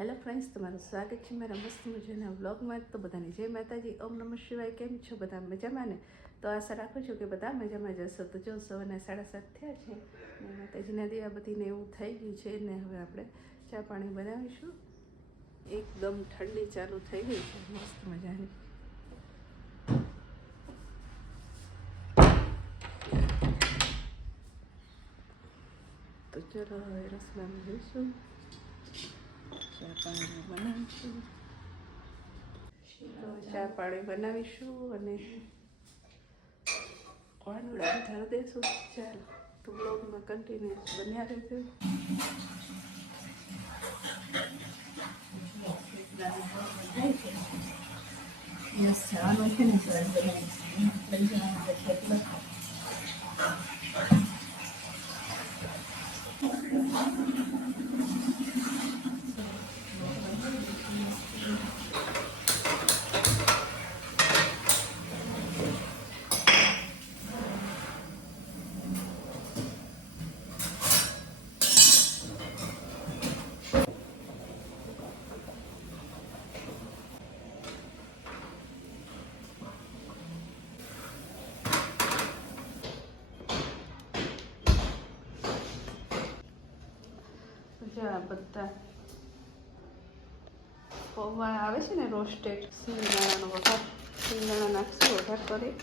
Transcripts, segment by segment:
Hello friends, તમારું સ્વાગત છે મારા મસ્ત મજાના વ્લોગમાં. તો બધાને જય માતાજી, ઓમ નમઃ શિવાય. કેમ છો બધા? મજામાં ને? તો આશા રાખું છું કે બધા મજામાં જશો. તો જો સવારના 7:30 થયા છે ને માતાજીના દીવાબત્તીને એવું થઈ ગયું છે ને હવે આપણે ચા પાણી બનાવીશું. એકદમ ઠંડી ચાલુ થઈ ગઈ છે, મસ્ત મજાની. તો ચલો હવે રસોડામાં જઈશું, ચા પાણી બનાવીશું. ચા પાણી બનાવીશું અને વાનોડા ધાર દઈશું. ચાલો તો બ્લોગમાં કન્ટિન્યુઅસ બન્યા રહેજો. બધા પૌવા આવે છે ને, રોસ્ટેડ સિંગદાણાનો વઘાર, સિંગદાણા નાખશું વઘાર કરી.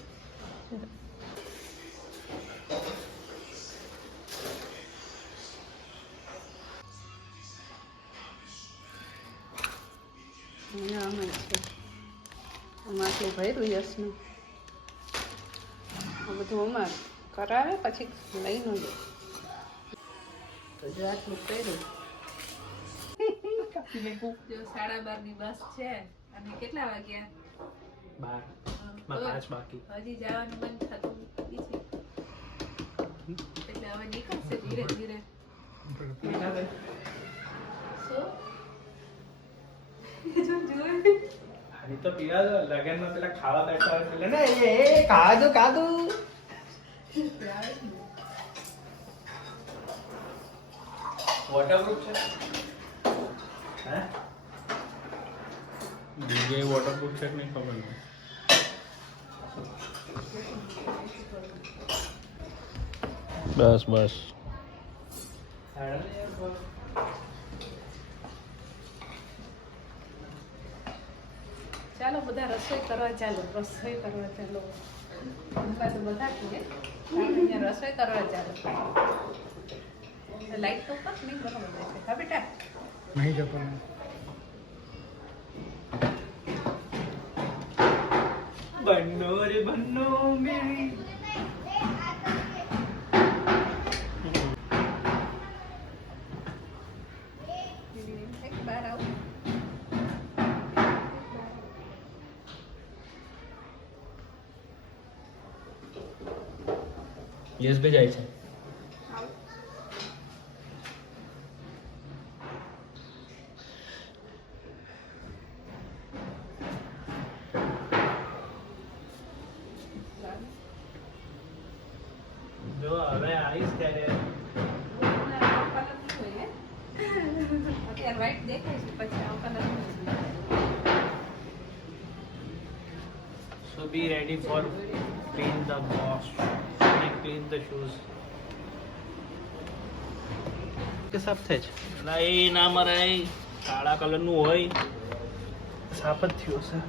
અહીંયા અમે છે આમાં આટલું ભર્યું યશનું. આ બધું અમાર કરાવે પછી લઈને જાય. તો જો આટલું કર્યું. જો 12:30 ની બસ છે અને કેટલા વાગ્યા? 12 બાકી. હજી જવાનું મન થતું નથી, એટલે હવે નીકળશે ધીરે ધીરે. તો પીવા દો. લગનમાં પેલા ખાવા બેઠા હોય એટલે ને એ કાદુ વોટરપ્રૂફ છે. હે બીજે વોટરપ્રૂફ છે કે નહીં ખબર નહીં. બસ ચાલો બધા રસોઈ કરવા ચાલો. તો બધા છીએ અહીંયા રસોઈ કરવા ચાલો. લાઈટ તો પર નહીં બરાબર છે. હા બેટા નહીં જતો. બન્નો રે બન્નો મેરી. બહાર આવું. યસ બે જાય છે. જો હવે આવીશ ત્યારે અત્યારે વાઈટ દેખાય છે, પછી આવો colour. So be ready for clean the wash and clean the shoes. કે સાફ થાય છે? ના એ ના મરાય. કાળા કલરનું હોય, સાફ જ થયો છે.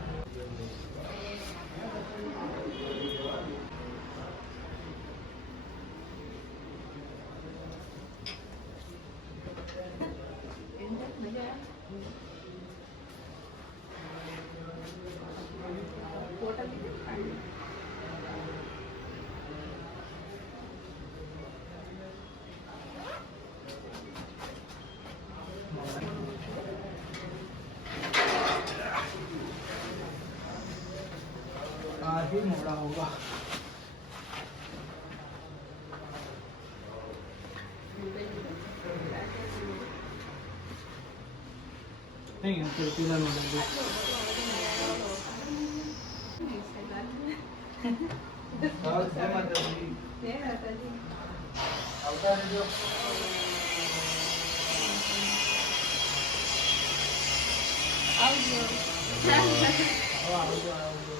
आज ही मोड़ा होगा. नहीं फिर पीला नहीं लगे. और जय माताजी. આવતા રહેજો. આવજો. આવજો આવજો.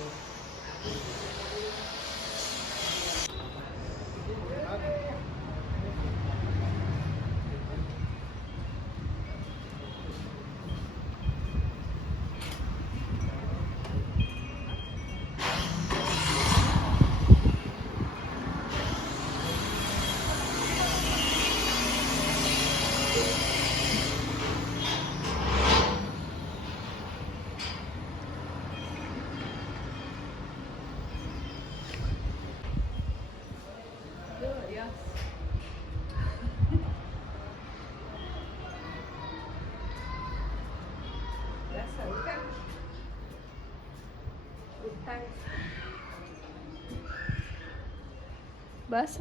બસ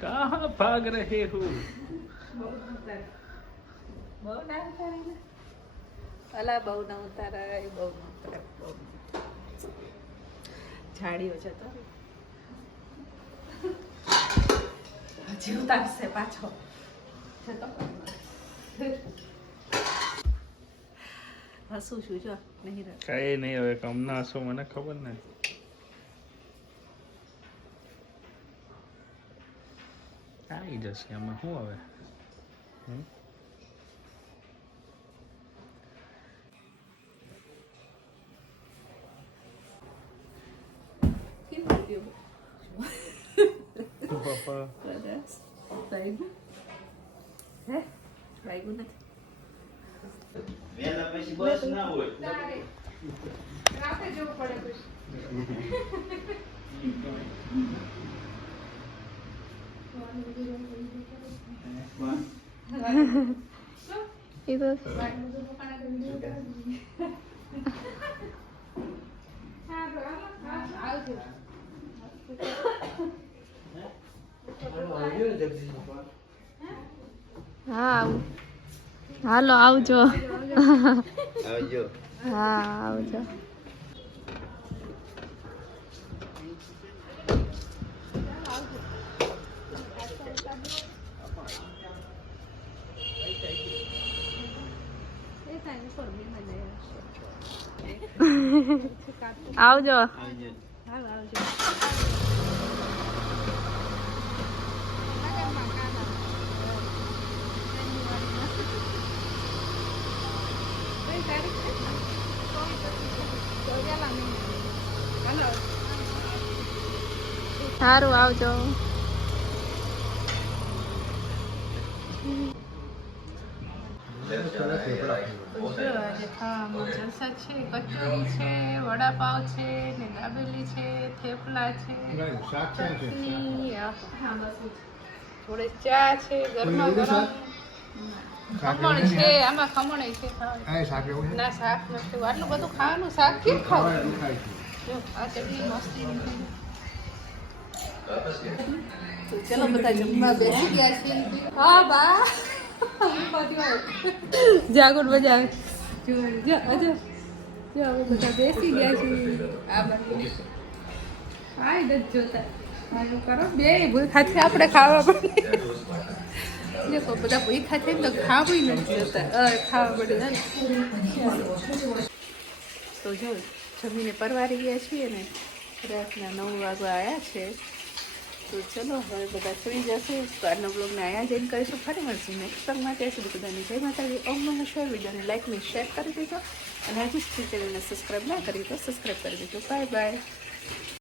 कहाँ भाग रहे हो? બહુ ના ઉતારે અલા બહુ ના ઉતારાય બહુ ના ઉતારાય બહુ ઝાડીઓ છે તો હજી ઉતારશે પાછો હસું છું જો નહીં રહે કઈ નહીં હવે કમના હશો મને ખબર ને. આવી જશે એમાં શું હવે. કેવું થયું પપ્પા વાગ્યું હે વાગ્યું નથી વેલા પછી બસ ના હોય. રાતે જવું પડે itu હા હાલો આવજો આવજો. હા આવજો આવજો હાલો આવજો સારું આવજો આજે ખાવામાં જલસા છે કચોરી છે વડાપાવ છે ને દાબેલી છે થેપલા છે ચટણી જોડે ચા છે ગરમા ગરમ ખમણ છે આમાં ખમણ છે ના શાક નથી આટલું બધું ખાવાનું શાક કેમ ખાવું જો આ ચટણી મસ્તી તો ચલો બધા જમવા બેસી ગયા છે હા બા જાગુર બજાવે જો જો અજો જો હવે બધા બેસી ગયા છે આ બાજુ આય દત જોતા આનું કરો બે ભૂખાથી આપણે ખાવા પડે દેખો બધા ભૂખા થઈને તો ખાવું નથી જતા ખાવા પડે ને તો જો જમીને પરવારી ગયા છીએ ને રાતના 9 વાગવા આવ્યા છે તો ચલો હવે બધા સુઈ જશે તો આજનો બ્લોગને અહીંયા જઈને કરીશું ફરી મળશું નેક્સ્ટ બ્લોગમાં ત્યાં સુધી બધાની જય માતાજી ઓમ નમઃ શિવાય વિડીયોને લાઈક ને શેર કરી દેજો અને હજી ચેનલને સબસ્ક્રાઈબ ના કરી તો સબસ્ક્રાઈબ કરી દેજો બાય બાય